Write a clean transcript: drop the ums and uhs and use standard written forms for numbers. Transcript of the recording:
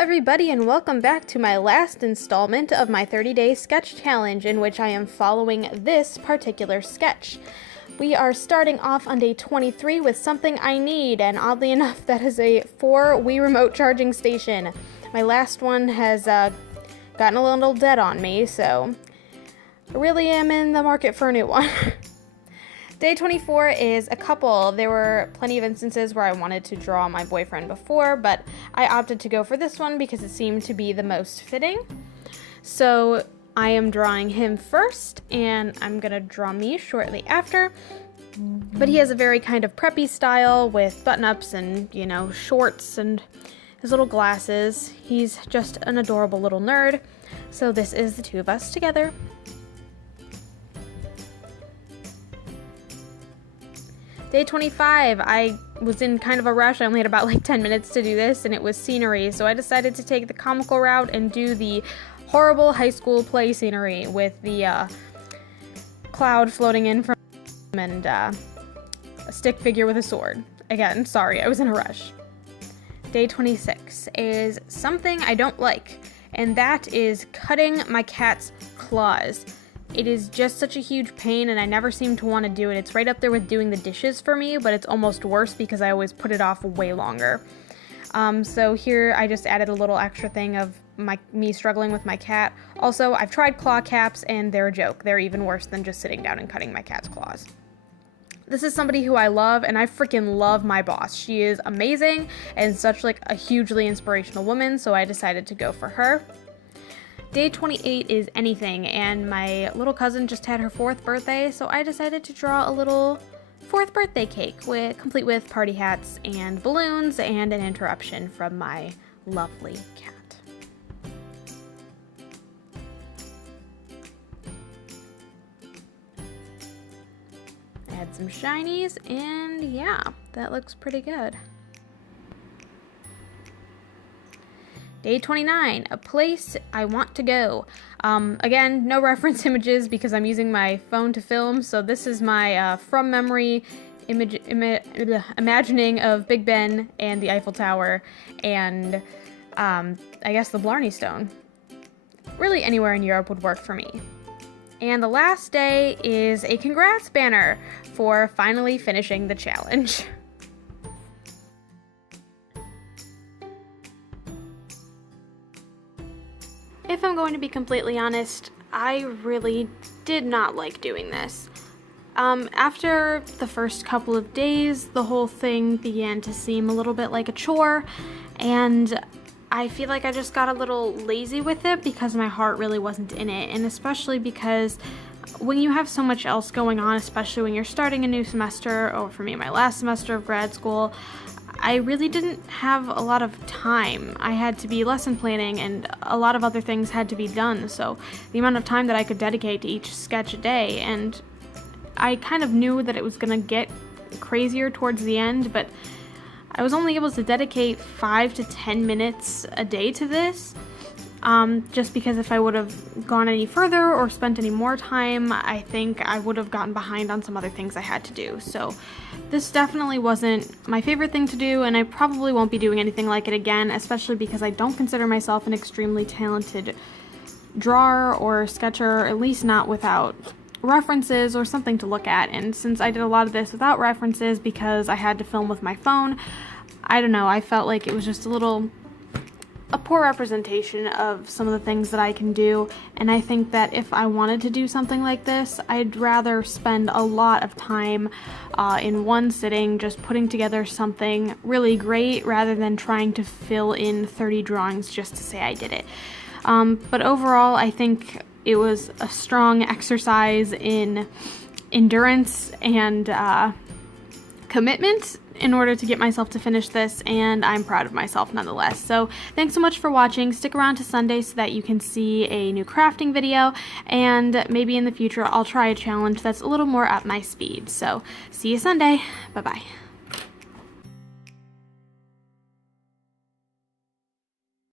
everybody, and welcome back to my last installment of my 30-day sketch challenge, in which I am following this particular sketch. We are starting off on day 23 with Something I Need, and oddly enough, that is a 4 Wii remote charging station. My last one has gotten a little dead on me, so I really am in the market for a new one. Day 24 is a couple. There were plenty of instances where I wanted to draw my boyfriend before, but I opted to go for this one because it seemed to be the most fitting. So I am drawing him first, and I'm gonna draw me shortly after. But he has a very kind of preppy style with button-ups and, shorts and his little glasses. He's just an adorable little nerd. So this is the two of us together. Day 25, I was in kind of a rush. I only had about 10 minutes to do this, and it was scenery, so I decided to take the comical route and do the horrible high school play scenery with the cloud floating in from and a stick figure with a sword. Again, sorry, I was in a rush. Day 26 is something I don't like, and that is cutting my cat's claws. It is just such a huge pain, and I never seem to want to do it. It's right up there with doing the dishes for me, but it's almost worse because I always put it off way longer. So here I just added a little extra thing of me struggling with my cat. Also, I've tried claw caps, and they're a joke. They're even worse than just sitting down and cutting my cat's claws. This is somebody who I love, and I freaking love my boss. She is amazing and such a hugely inspirational woman, so I decided to go for her. Day 28 is anything, and my little cousin just had her 4th birthday, so I decided to draw a little 4th birthday cake complete with party hats and balloons and an interruption from my lovely cat. Add some shinies, and yeah, that looks pretty good. Day 29, a place I want to go. Again, no reference images because I'm using my phone to film, so this is my from memory imagining of Big Ben and the Eiffel Tower and I guess the Blarney Stone. Really anywhere in Europe would work for me. And the last day is a congrats banner for finally finishing the challenge. If I'm going to be completely honest, I really did not like doing this. After the first couple of days, the whole thing began to seem a little bit like a chore, and I feel like I just got a little lazy with it because my heart really wasn't in it, and especially because when you have so much else going on, especially when you're starting a new semester, or for me, my last semester of grad school, I really didn't have a lot of time. I had to be lesson planning, and a lot of other things had to be done, so the amount of time that I could dedicate to each sketch a day, and I kind of knew that it was going to get crazier towards the end, but I was only able to dedicate 5 to 10 minutes a day to this, just because if I would have gone any further or spent any more time, I think I would have gotten behind on some other things I had to do. So this definitely wasn't my favorite thing to do, and I probably won't be doing anything like it again, especially because I don't consider myself an extremely talented drawer or sketcher, at least not without references or something to look at. And since I did a lot of this without references because I had to film with my phone, I don't know, I felt like it was just a poor representation of some of the things that I can do, and I think that if I wanted to do something like this, I'd rather spend a lot of time in one sitting just putting together something really great rather than trying to fill in 30 drawings just to say I did it. But overall, I think it was a strong exercise in endurance and commitment in order to get myself to finish this, and I'm proud of myself nonetheless. So thanks so much for watching. Stick around to Sunday so that you can see a new crafting video, and maybe in the future I'll try a challenge that's a little more up my speed. So see you Sunday. Bye bye.